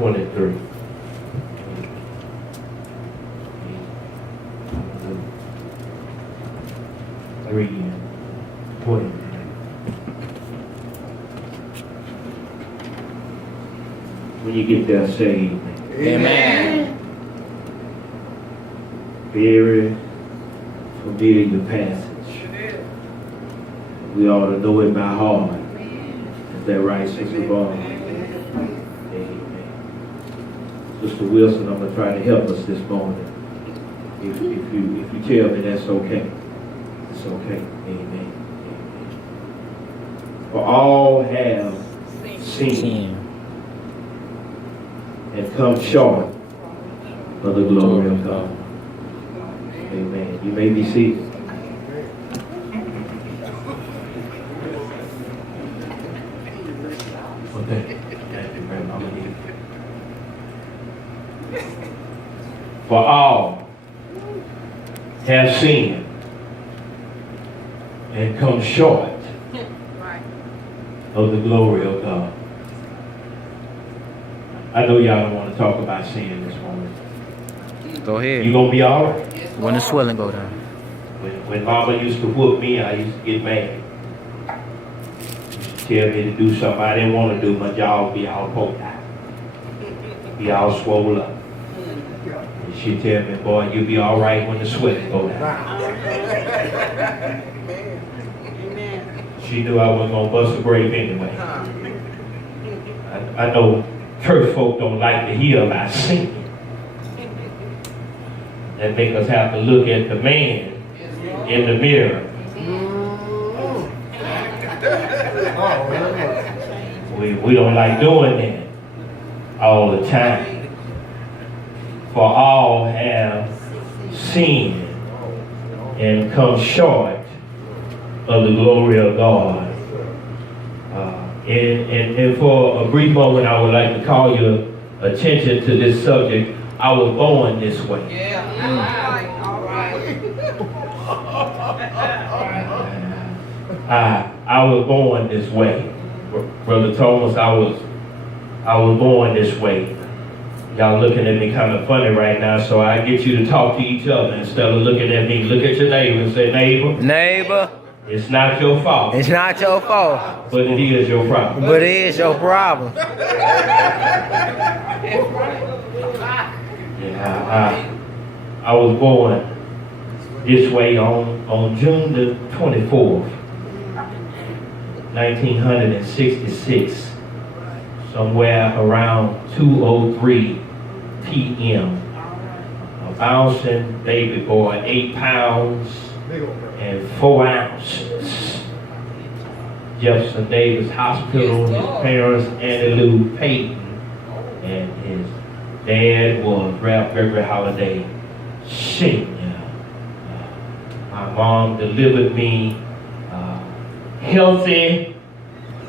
23. Three and 20. When you get there, say Amen. very familiar passage. We ought to know it by heart. Is that right, Sister Barbara? Amen. Sister Wilson, I'm going to try to help us this morning. If you tell me that's okay. It's okay. Amen. Amen. For all have seen and come short of the glory of God. Amen. You may be seated. Okay. Thank you very much. For all have sinned and come short of the glory of God. I know y'all don't want to talk about sin this morning. Go ahead. You gonna be all right? When the swelling go down. When Mama used to whoop me, I used to get mad. Tell me to do something I didn't want to do, my jaw would be all poked out. Be all swollen up. And she'd tell me, boy, you'll be all right when the sweat go down. She knew I wasn't going to bust a grape anyway. I know church folk don't like to hear about sin. That make us have to look at the man in the mirror. We don't like doing that all the time. For all have sinned and come short of the glory of God. And for a brief moment, I would like to call your attention to this subject. I was born this way. All right. I was born this way. Brother Thomas, I was born this way. Y'all looking at me kind of funny right now, so I get you to talk to each other instead of looking at me. Look at your neighbor and say, neighbor. Neighbor. It's not your fault. It's not your fault. But it is your problem. But it is your problem. Yeah, I was born this way on June the 24th, 1966, somewhere around 2:03 p.m. A bouncing baby boy, 8 pounds and 4 ounces. Jefferson Davis Hospital, his parents, Annie Lou Payton, and his dad was Ralph Gregory Holiday Sr. My mom delivered me healthy,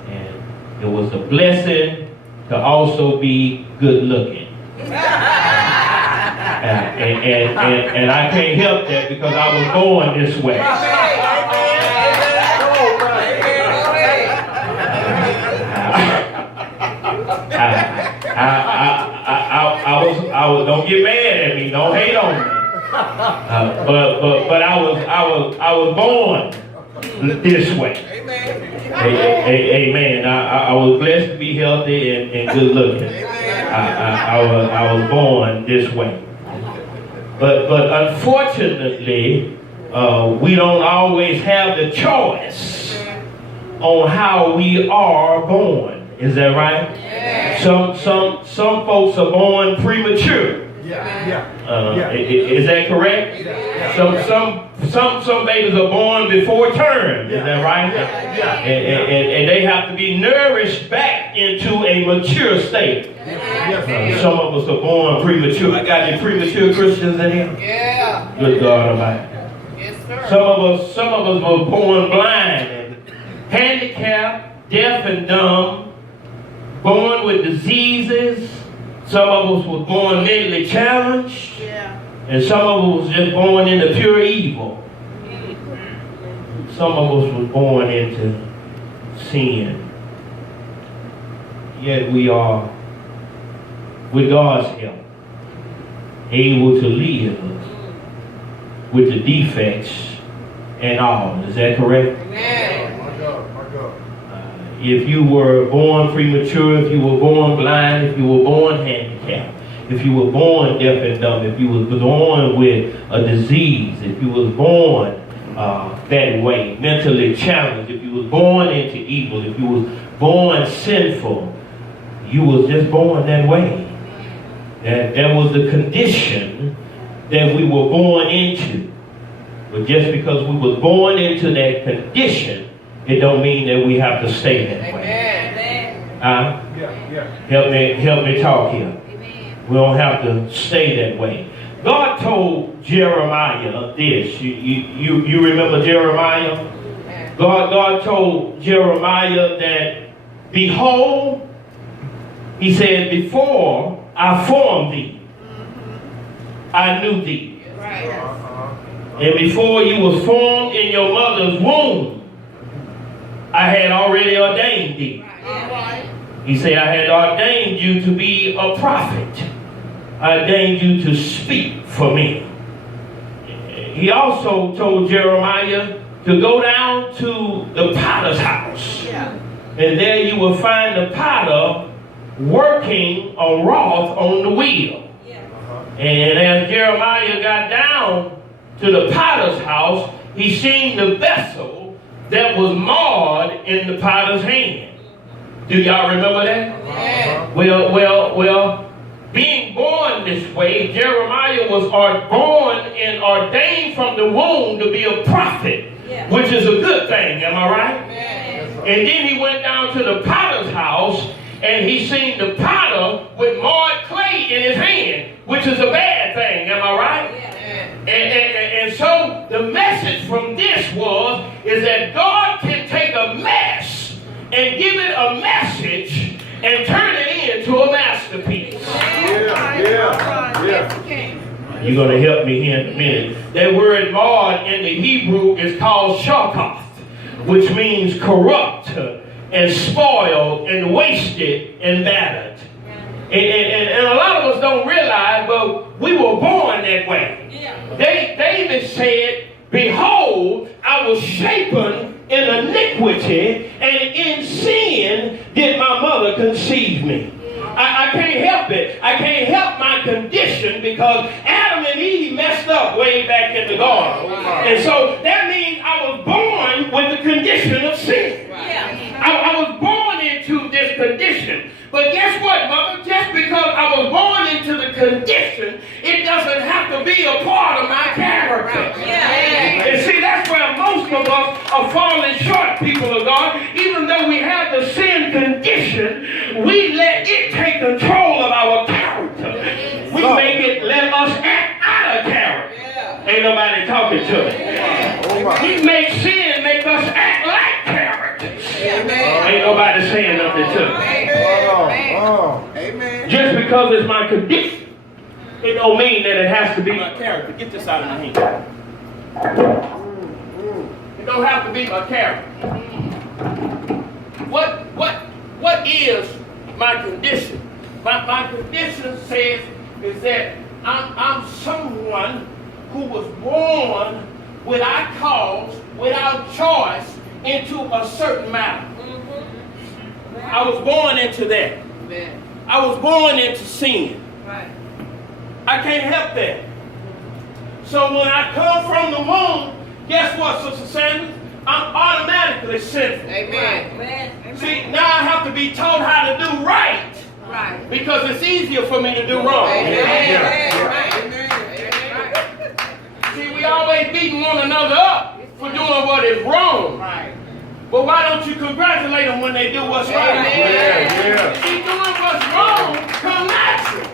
and it was a blessing to also be good looking. And I can't help that because I was born this way. I was. Don't get mad at me. Don't hate on me. But I was born this way. Amen. I was blessed to be healthy and good looking. I was born this way. But unfortunately, we don't always have the choice on how we are born. Is that right? Yeah. Some folks are born premature. Is that correct? Some babies are born before term. Is that right? And they have to be nourished back into a mature state. Some of us are born premature. I got any premature Christians in here? Yeah. Good God Almighty. Yes, sir. Some of us were born blind and handicapped, deaf and dumb, born with diseases. Some of us were born mentally challenged. Yeah. And some of us was just born into pure evil. Some of us was born into sin. Yet we are with God's help, able to live with the defects and all. Is that correct? Amen. My God. If you were born premature, if you were born blind, if you were born handicapped, if you were born deaf and dumb, if you were born with a disease, if you was born that way, mentally challenged, if you was born into evil, if you was born sinful, you was just born that way. That was the condition that we were born into. But just because we was born into that condition, it don't mean that we have to stay that way. Amen. Help me talk here. We don't have to stay that way. God told Jeremiah this. You remember Jeremiah? God told Jeremiah that, behold, he said, before I formed thee, I knew thee. Right. And before you was formed in your mother's womb, I had already ordained thee. Right. He said, I had ordained you to be a prophet. I ordained you to speak for me. He also told Jeremiah to go down to the potter's house. Yeah. And there you will find the potter working a wrought on the wheel. Yeah. And as Jeremiah got down to the potter's house, he seen the vessel that was marred in the potter's hand. Do y'all remember that? Yeah. Well, being born this way, Jeremiah was born and ordained from the womb to be a prophet, which is a good thing, am I right? Yeah. And then he went down to the potter's house and he seen the potter with marred clay in his hand, which is a bad thing, am I right? Yeah. And so the message from this is that God can take a mess and give it a message and turn it into a masterpiece. You're going to help me here in a minute. That word marred in the Hebrew is called shakoth, which means corrupt and spoiled and wasted and battered. And a lot of us don't realize, well, we were born that way. David said, behold, I was shapen in iniquity, and in sin did my mother conceive me. I can't help it. I can't help my condition because Adam and Eve messed up way back in the garden. And so that means I was born with the condition of sin. I was born into this condition. But guess what, mother? Just because I was born into the condition, it doesn't have to be a part of my character. And see, that's where most of us are falling short, people of God. Even though we have the sin condition, we let it take control of our character. We let us act out of character. Ain't nobody talking to me. We make sin make us act like character. Ain't nobody saying nothing to me. Amen. Just because it's my condition, it don't mean that it has to be my character. Get this out of my hand. It don't have to be my character. What is my condition? My condition says is that I'm someone who was born without cause, without choice, into a certain matter. I was born into that. I was born into sin. I can't help that. So when I come from the womb, guess what, Sister Sanders? I'm automatically sinful. Amen. See, now I have to be taught how to do right. Because it's easier for me to do wrong. See, we always beating one another up for doing what is wrong. But why don't you congratulate them when they do what's right? See, doing what's wrong come natural.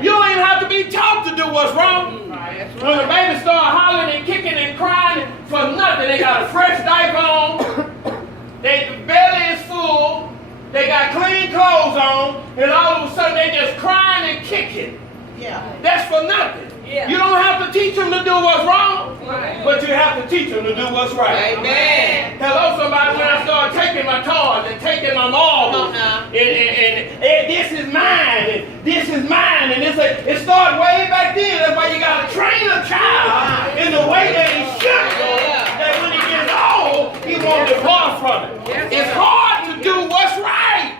You don't even have to be taught to do what's wrong. When the baby start hollering and kicking and crying for nothing, they got a fresh diaper on, the belly is full, they got clean clothes on, and all of a sudden they just crying and kicking. That's for nothing. You don't have to teach them to do what's wrong, but you have to teach them to do what's right. Amen. Hello, somebody. When I start taking my toys and taking my marbles, and this is mine, this is mine, and it started way back then. That's why you got to train a child in the way that he should go, that when he gets old, he won't depart from it. It's hard to do what's right.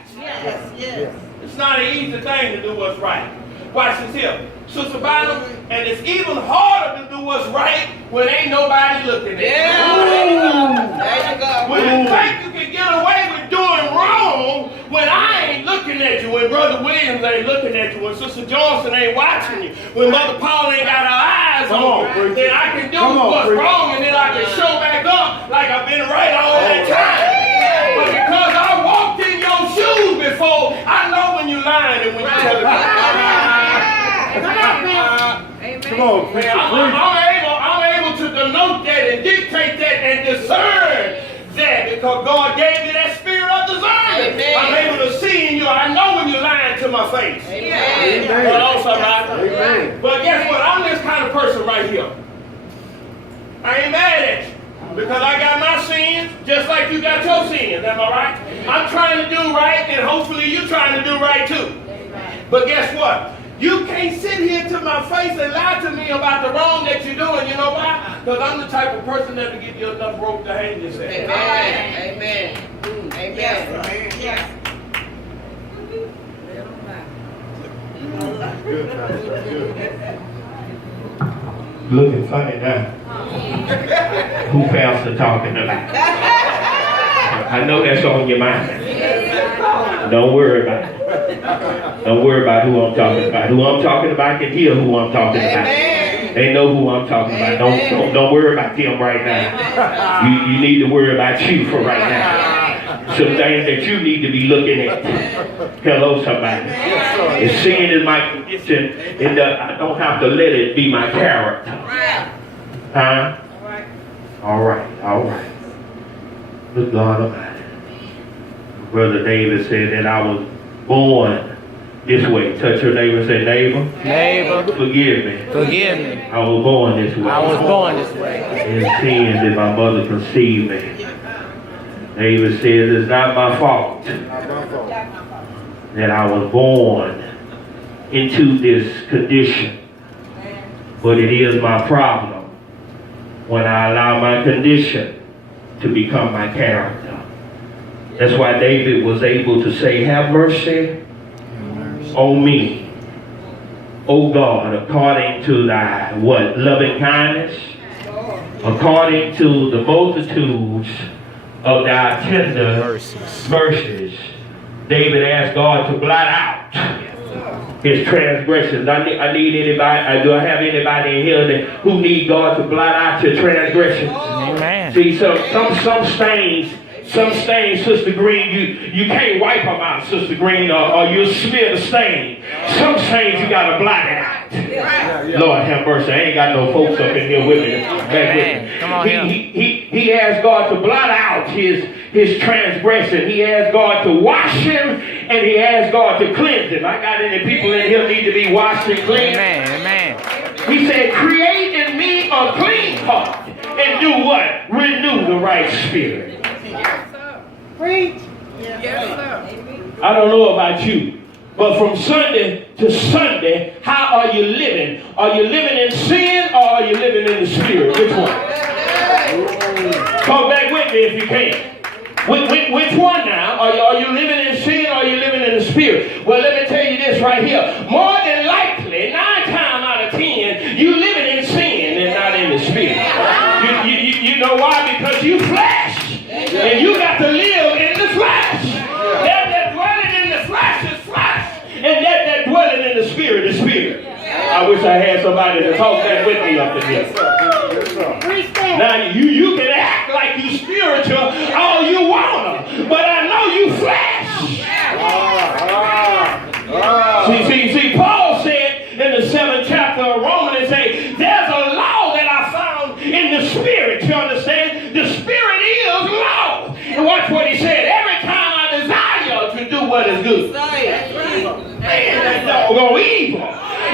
It's not an easy thing to do what's right. Watch this here. Sister Bynum, and it's even harder to do what's right when ain't nobody looking at you. There you go. When you think you can get away with doing wrong when I ain't looking at you, when Brother Williams ain't looking at you, when Sister Johnson ain't watching you, when Mother Paul ain't got her eyes on you, then I can do what's wrong and then I can show back up like I've been right all that time. But because I walked in your shoes before, I know when you're lying and when you're telling the truth. Come on, man, I'm able to denote that and dictate that and discern that because God gave me that spirit of discernment. Amen. I'm able to see in you. I know when you're lying to my face. Amen. Hello, somebody. Amen. But guess what? I'm this kind of person right here. I ain't mad at you because I got my sins just like you got your sins. Am I right? I'm trying to do right and hopefully you're trying to do right too. But guess what? You can't sit here to my face and lie to me about the wrong that you're doing. You know why? Because I'm the type of person that will give you enough rope to hang yourself. Amen. Amen. Amen. Yes. Yes. Looking funny now. Who Pastor talking about? I know that's on your mind. Don't worry about it. Don't worry about who I'm talking about. Who I'm talking about can hear who I'm talking about. They know who I'm talking about. Don't worry about them right now. You need to worry about you for right now. Some things that you need to be looking at. Hello, somebody. If sin is my condition, and I don't have to let it be my character. Huh? All right. Good God Almighty. Brother David said that I was born this way. Touch your neighbor and say, neighbor, forgive me. Forgive me. I was born this way. I was born this way. In sin that my mother conceived me. David says it's not my fault that I was born into this condition. But it is my problem when I allow my condition to become my character. That's why David was able to say, have mercy on me, O God, according to thy what? Loving kindness, according to the multitudes of thy tender mercies. David asked God to blot out his transgressions. I need anybody. Do I have anybody in here who need God to blot out your transgressions? Amen. See, some stains, Sister Green, you can't wipe them out, Sister Green, or you'll smear the stain. Some stains you gotta blot it out. Lord have mercy. I ain't got no folks up in here with me. Come on here. He asked God to blot out his transgression. He asked God to wash him, and he asked God to cleanse him. I got any people in here need to be washed and cleansed? Amen. He said, create in me a clean heart, and do what? Renew the right spirit. Preach. Yes, sir. I don't know about you, but from Sunday to Sunday, how are you living? Are you living in sin or are you living in the spirit? Which one? Come back with me if you can. Which one now? Are you living in sin or are you living in the spirit? Well, let me tell you this right here. More than likely, 9 times out of 10, you living in sin and not in the spirit. You know why? Because you flesh. And you got to live in the flesh. That dwelling in the flesh is flesh. And that dwelling in the spirit is spirit. I wish I had somebody to talk that with me up in here. Now you can act like you spiritual all you wanna, but I know you flesh. See, Paul said in the 7th chapter of Romans, and say, there's a law that I found in the spirit. You understand? The spirit is law. And watch what he said. Every time I desire to do what is good, man, that doggone evil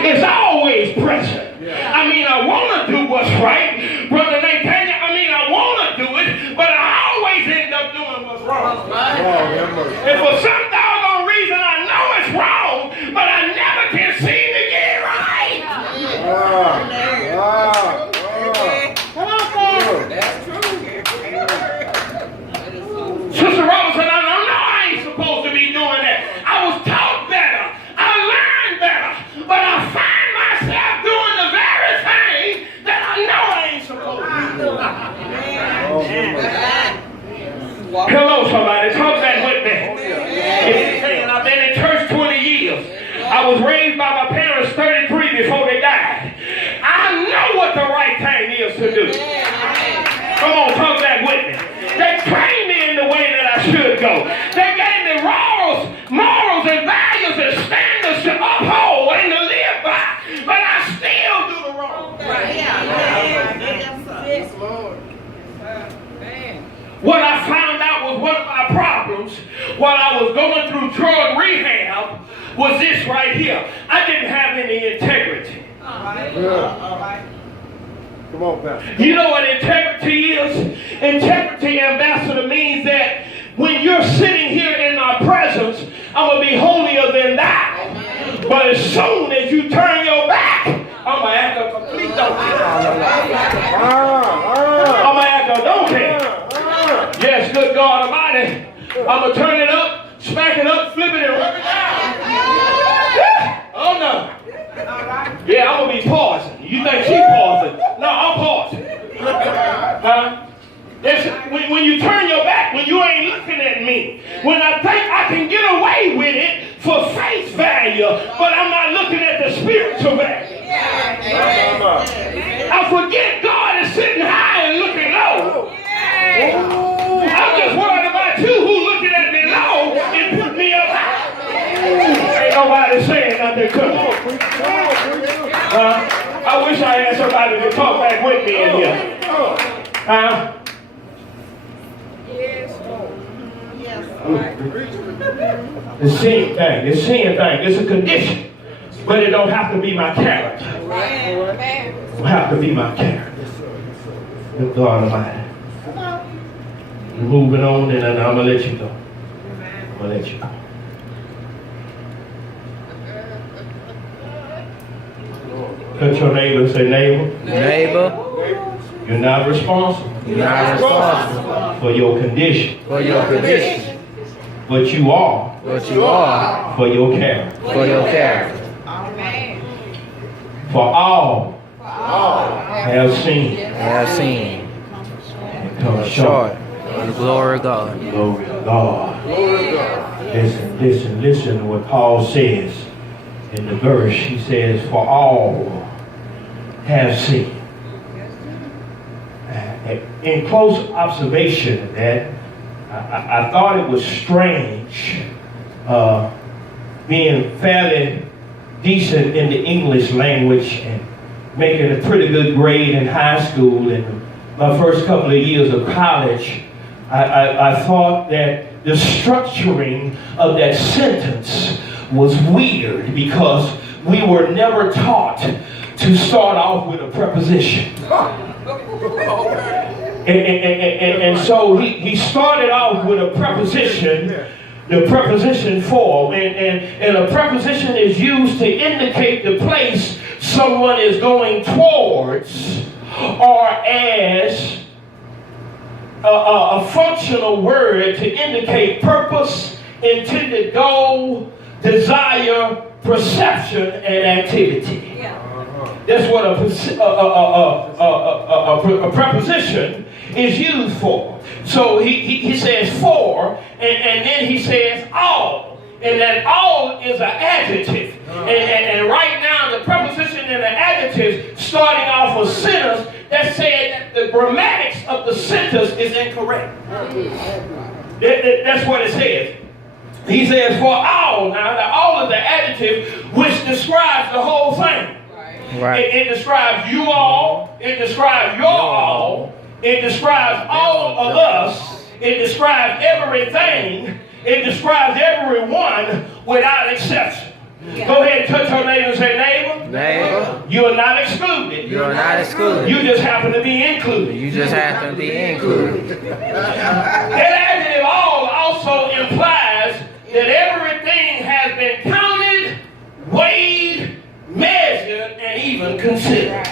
is always present. I mean, I want to do what's right, Brother Nathan. I want to do it, but I always end up doing what's wrong. And for some doggone reason, I know it's wrong, but I never I was raised by my parents 33 before they died. I know what the right thing is to do. Come on, talk back with me. They trained me in the way that I should go. They gave me morals and values and standards to uphold and to live by. But I still do the wrong thing. What I found out was one of my problems while I was going through drug rehab was this right here. I didn't have any integrity. Come on, Pastor. You know what integrity is? Integrity, Ambassador, means that when you're sitting here in my presence, I'm going to be holier than thou. But as soon as you turn your back, I'm going to act a complete donkey. I'm going to act a donkey. Yes, good God Almighty. I'm going to turn it up, smack it up, flip it, and rub it down. Oh, no. Yeah, I'm going to be pausing. You think she pausing? No, I'm pausing. When you turn your back, when you ain't looking at me, when I think I can get away with it for face value, but I'm not looking at the spiritual value. I forget God is sitting high and looking low. I'm just worried about you who looking at me low and put me up high. Ain't nobody saying nothing to me. I wish I had somebody to talk back with me in here. The same thing, it's a condition. But it don't have to be my character. It don't have to be my character. Good God Almighty. We're moving on, and I'm going to let you go. I'm going to let you go. Touch your neighbor and say, neighbor. Neighbor. You're not responsible. You're not responsible for your condition. for your condition. But you are But you are for your character. for your character. For all have seen Have seen and come short short. of the glory of God. Glory to God. Listen to what Paul says in the verse. He says, for all have seen. In close observation of that, I thought it was strange being fairly decent in the English language and making a pretty good grade in high school and my first couple of years of college. I thought that the structuring of that sentence was weird because we were never taught to start off with a preposition. And so he started off with a preposition, the preposition for, and a preposition is used to indicate the place someone is going towards, or as a functional word to indicate purpose, intended goal, desire, perception, and activity. That's what a preposition is used for. So he says for, and then he says all. And that all is an adjective. And right now the preposition and the adjective starting off a sentence that said that the grammatics of the sentence is incorrect. That's what it says. He says for all. Now the all is the adjective which describes the whole thing. Right. It describes you all. It describes your all. It describes all of us. It describes everything. It describes everyone without exception. Go ahead and touch your neighbor and say, neighbor. Neighbor. You are not excluded. You are not excluded. You just happen to be included. You just happen to be included. That adjective all also implies that everything has been counted, weighed, measured, and even considered.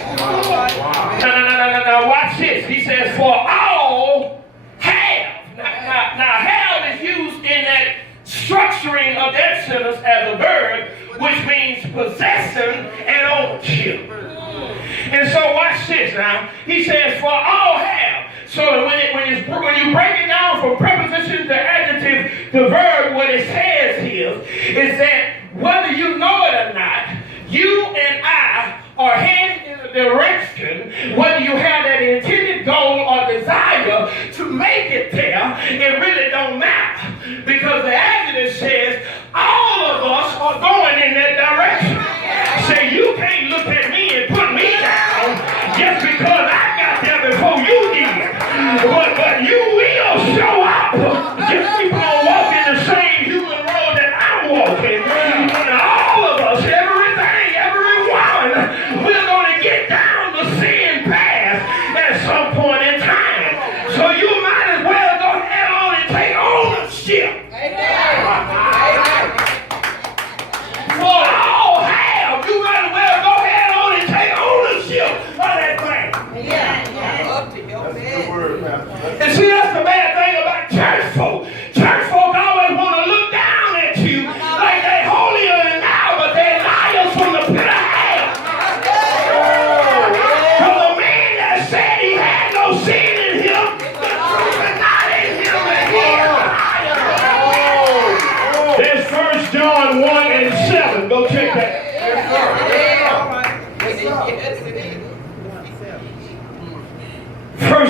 Now watch this. He says, for all have. Now have is used in that structuring of that sentence as a verb, which means possession and ownership. And so watch this now. He says, for all have. So when you break it down from preposition to adjective to verb, what it says is that whether you know it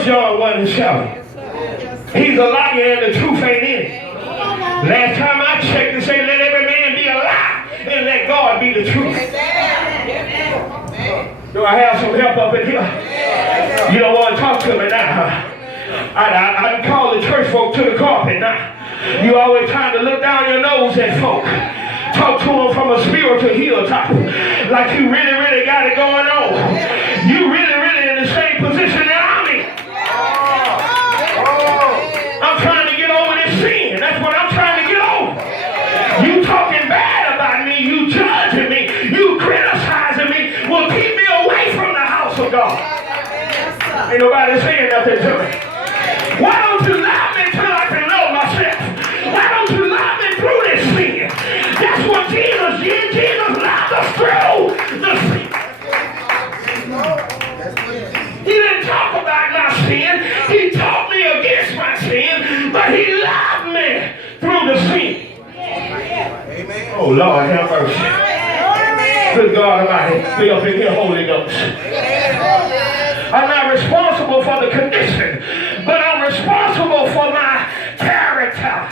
John 1 and 7. He's a liar and the truth ain't in it. Last time I checked, it said, let every man be a lie and let God be the truth. Do I have some help up in here? You don't want to talk to me now, huh? I call the church folk to the carpet now. You always trying to look down your nose at folk. Talk to them from a spiritual hilltop. Like you really, really got it going on. You really, really in the same position that I'm in. I'm trying to get over this sin. That's what I'm trying to get over. You talking bad about me. You judging me. You criticizing me. Will keep me away from the house of God. Ain't nobody saying nothing to me. Why don't you love me till I can know myself? Why don't you love me through this sin? That's what Jesus did. Jesus loved us through the sin. He didn't talk about my sin. He taught me against my sin, but he loved me through the sin. Amen. Oh, Lord, have mercy. Good God Almighty, be up in here, Holy Ghost. I'm not responsible for the condition, but I'm responsible for my character.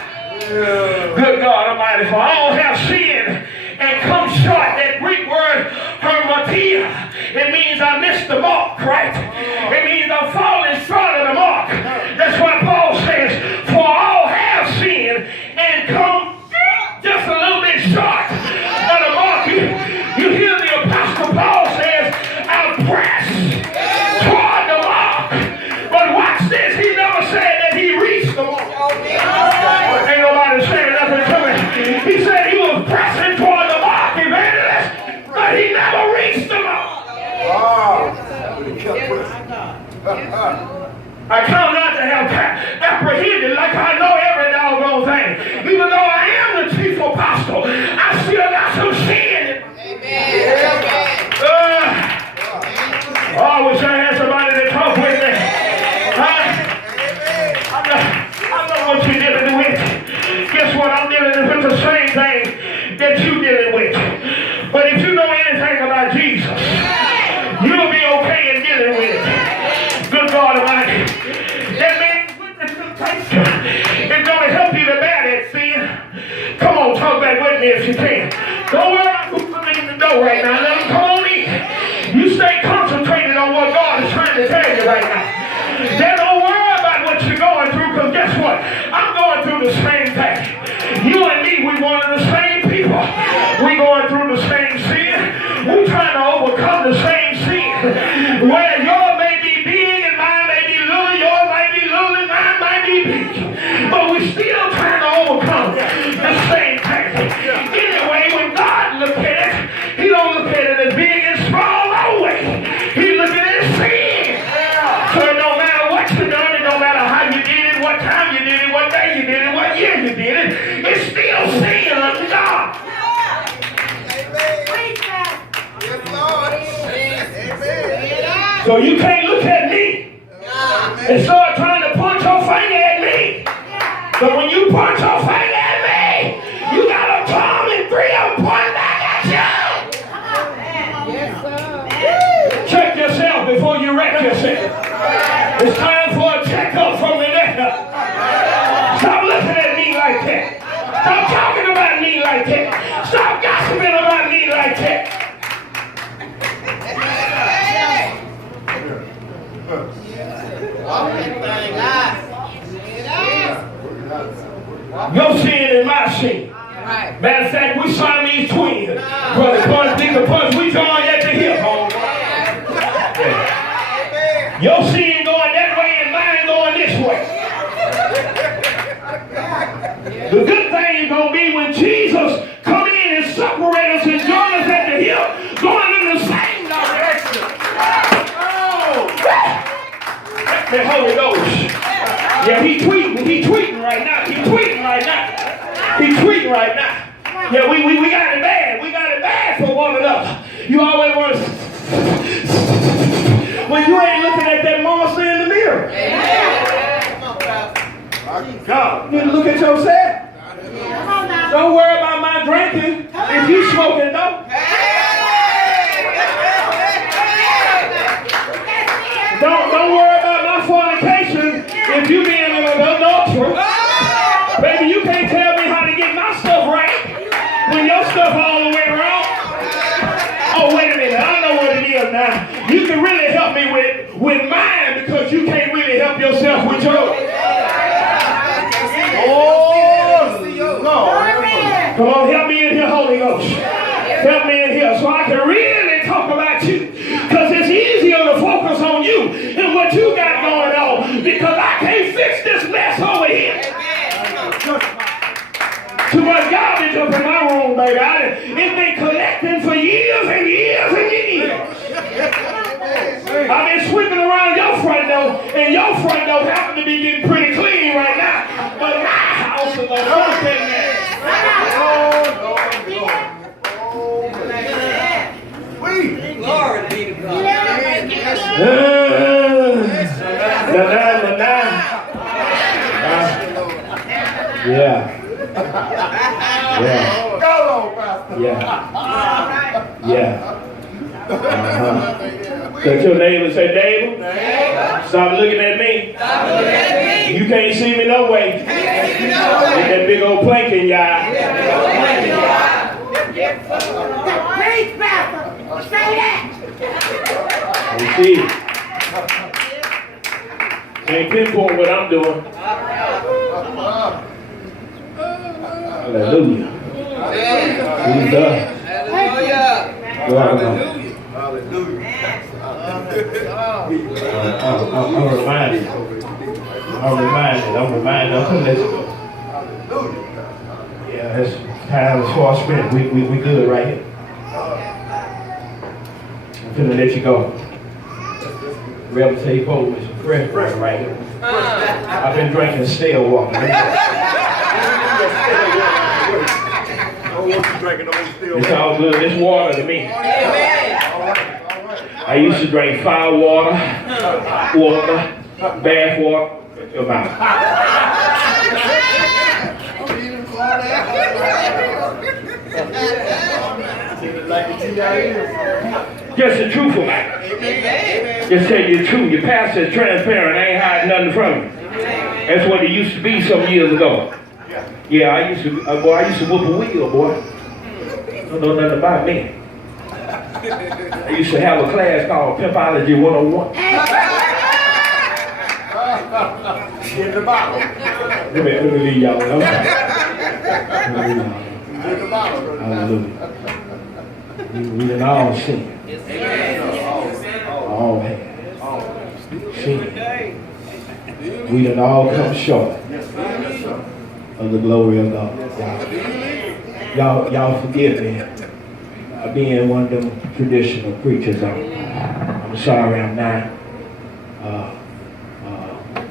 Good God Almighty, for all have sinned and come short. That Greek word, hermatia, it means I missed the mark, right? It means I'm falling short of the mark. That's why Paul says, for all have sinned and come just a little bit short of the mark. You hear the Apostle Paul says, I'll press toward the mark. But watch this, he never said that he reached the mark. Ain't nobody saying nothing to me. He said he was pressing toward the mark, evangelist, but he never reached the mark. I come not to have apprehended like I know every doggone thing. Even though I am the chief apostle, I still got some sin. I wish I had somebody to talk with me. I know what you're dealing with. Guess what? I'm dealing with the same thing that you're dealing with. But if you know anything about Jesus, you'll be okay in dealing with it. Good God Almighty. That man with the temptation is going to help you to bear that sin. Come on, talk back with me if you can. Don't worry about who's coming in the door right now. Let them come on in. You stay concentrated on what God is trying to tell you right now. Then don't worry about what you're going through, because guess what? I'm going through the same thing. You and me, we one of the same people. We going through the same sin. We're trying to overcome the same sin. Where yours may be big and mine may be little, yours might be little and mine might be big. But we're still trying to overcome the same thing. Anyway, when God looks at it, he don't look at it as big and small, no way. He looking at it as sin. So it don't matter what you done, it don't matter how you did it, what time you did it, what day you did it, what year you did it, it's still sin unto God. So you can't look at me and start trying to point your finger at me. But when you point your finger at me, you got a palm and three of them pointing back at you. Check yourself before you wreck yourself. It's time for a checkup from the neck up. Stop looking at me like that. Stop talking about me like that. Stop gossiping about me like that. Your sin is my sin. Matter of fact, we Siamese twins. Brother Punch, nigga Punch, we joined at the hip. Your sin going that way and mine going this way. The good thing is going to be when Jesus come in and separate us and join us at the hip, going in the same direction. Oh! The Holy Ghost. Yeah, he tweeting right now. Yeah, we got it bad. We got it bad for one another. You always want to... When you ain't looking at that monster in the mirror. God, you need to look at yourself. Don't worry about my drinking if you smoking dope. Don't worry about my fornication. Ghost. Help me in here so I can really talk about you. Because it's easier to focus on you and what you got going on. Because I can't fix this mess over here. Too much garbage up in my room, baby. It's been collecting for years and years and years. I've been sweeping around your front door, and your front door happen to be getting pretty clean right now. But my house is a whole thing. Glory be to God. Yeah. Touch your neighbor and say, neighbor, stop looking at me. You can't see me no way. With that big old plank in your eye. Preach, Pastor. Say that. You see it. Can't pinpoint what I'm doing. Hallelujah. Who's done? Hallelujah. I'm reminded. Let's go. Yeah, that's time as far spent. We good right here. I'm finna let you go. Rebel take hold with some fresh water right here. I've been drinking stale water. It's all good. It's water to me. I used to drink fire water, bath water. Your mouth. Just the truth about it. Just tell you the truth. Your pastor is transparent. I ain't hiding nothing from you. That's what it used to be some years ago. Yeah, I used to whoop a wheel, boy. Don't know nothing about me. I used to have a class called Pimpology 101. In the bottle. Let me leave y'all alone. Hallelujah. We done all seen. All had. Seen. We done all come short of the glory of God. Y'all forgive me. Being one of them traditional preachers, I'm sorry I'm not.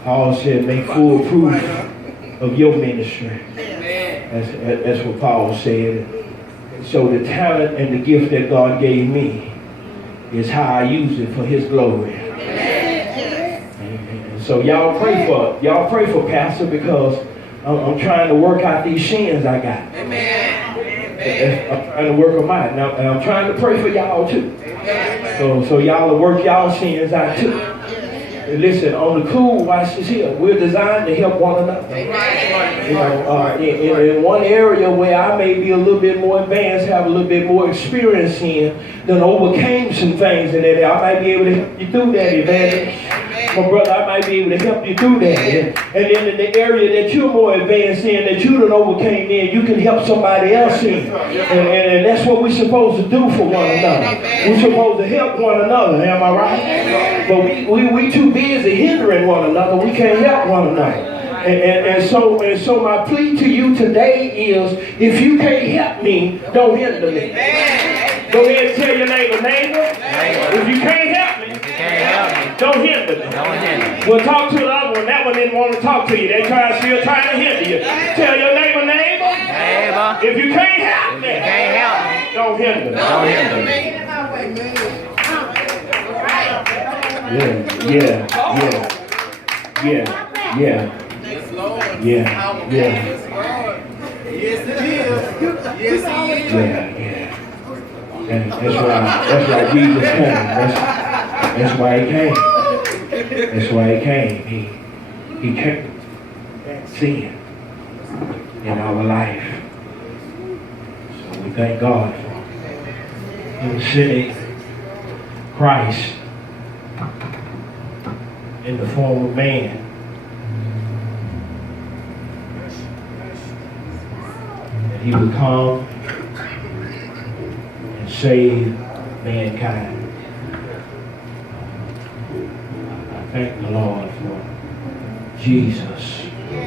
Paul said, make full proof of your ministry. That's what Paul said. So the talent and the gift that God gave me is how I use it for His glory. And so y'all pray for Pastor, because I'm trying to work out these sins I got. I'm trying to work them out. Now, and I'm trying to pray for y'all too. So y'all will work y'all sins out too. And listen, on the cool, watch this here. We're designed to help one another. You know, in one area where I may be a little bit more advanced, have a little bit more experience in, then overcame some things in there. I might be able to help you through that, evangelist. My brother, I might be able to help you through that. And then in the area that you're more advanced in, that you done overcame in, you can help somebody else in. And that's what we're supposed to do for one another. We're supposed to help one another, am I right? But we too busy hindering one another. We can't help one another. And so my plea to you today is, if you can't help me, don't hinder me. Go ahead and tell your neighbor, if you can't help me, don't hinder me. We'll talk to the other one. That one didn't want to talk to you. They still trying to hinder you. Tell your neighbor, if you can't help me, don't hinder me. Yeah. And that's why Jesus came. That's why He came. That's why He came. He took sin in our life. So we thank God for Him sending Christ in the form of man. That He would come save mankind. I thank the Lord for Jesus